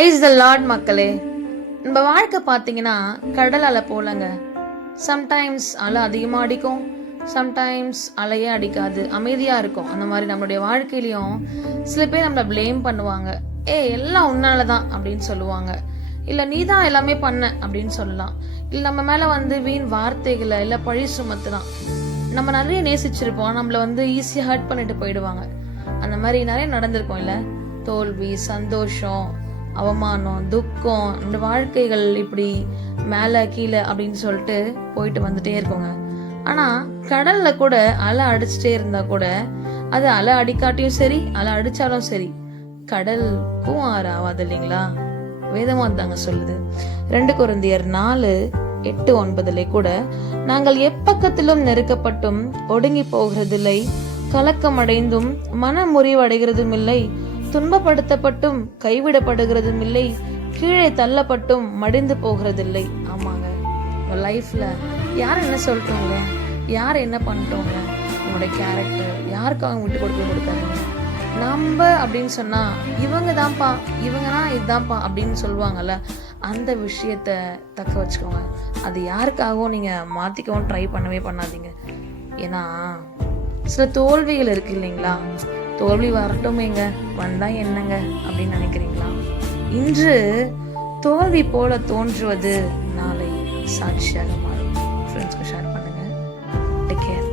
Praise the Lord மக்களே. நம்ம வாழ்க்கை பார்த்தீங்கன்னா கடல் அலை போலங்க. சம்டைம்ஸ் அலை அதிகமாக அடிக்கும், சம்டைம்ஸ் அலையே அடிக்காது, அமைதியாக இருக்கும். அந்த மாதிரி நம்மளுடைய வாழ்க்கையிலையும் சில பேர் நம்மளை ப்ளேம் பண்ணுவாங்க. எல்லாம் உன்னால தான் அப்படின்னு சொல்லுவாங்க, இல்லை நீ தான் எல்லாமே பண்ண அப்படின்னு சொல்லலாம். இல்லை நம்ம மேலே வீண் வார்த்தைகளை இல்லை பழி சுமத்துலாம். நம்ம நிறைய நேசிச்சிருப்போம், நம்மளை ஈஸியாக ஹர்ட் பண்ணிட்டு போயிடுவாங்க. அந்த மாதிரி நிறைய நடந்திருக்கோம் இல்லை. தோல்வி, சந்தோஷம், அவமானம், துக்கம், இந்த வாழ்க்கைகள் இப்படி மேலே கீழே அப்படின்னு சொல்லிட்டு போயிட்டு வந்துட்டே இருக்கோங்க. ஆனால் கடல்ல கூட அலை அடிச்சுட்டே இருந்தா கூட அது அலை அடிக்காட்டியும் சரி, அலை அடிச்சாலும் சரி, கடலுக்கும் ஆறாவாது இல்லைங்களா? வேதமா தாங்க சொல்லுது. 2 கொரிந்தியர் 4:8-9 கூட, நாங்கள் எப்பக்கத்திலும் நெருக்கப்பட்டும் ஒடுங்கி போகிறதில்லை, கலக்கமடைந்தும் மன முறிவடைகிறதும் இல்லை, துன்பப்படுத்தப்பட்டும் கைவிடப்படுகிறதும் இல்லை, கீழே தள்ளப்பட்டும் மடிந்து போகிறதில்லை. ஆமாங்க, லைஃப்ல யார் என்ன சொல்லிட்டோங்க, யார் என்ன பண்ணிட்டோங்க, உங்களோட கேரக்டர் யாருக்காக விட்டு கொடுக்காதீங்க. நம்ம அப்படின்னு சொன்னா இவங்க தான்ப்பா, இவங்கன்னா இதுதான்ப்பா அப்படின்னு சொல்லுவாங்கல்ல, அந்த விஷயத்த தக்க வச்சுக்கோங்க. அது யாருக்காகவும் நீங்க மாத்திக்கவும் ட்ரை பண்ணவே பண்ணாதீங்க. ஏன்னா சில தோல்விகள் இருக்கு இல்லைங்களா? தோல்வி வரட்டுமேங்க, வந்தா என்னங்க அப்படின்னு நினைக்கிறீங்களா? இன்று தோல்வி போல தோன்றுவது நாளை சாட்சியாக மாறும். ஃப்ரெண்ட்ஸ்க்கு ஷேர் பண்ணுங்க. Take care.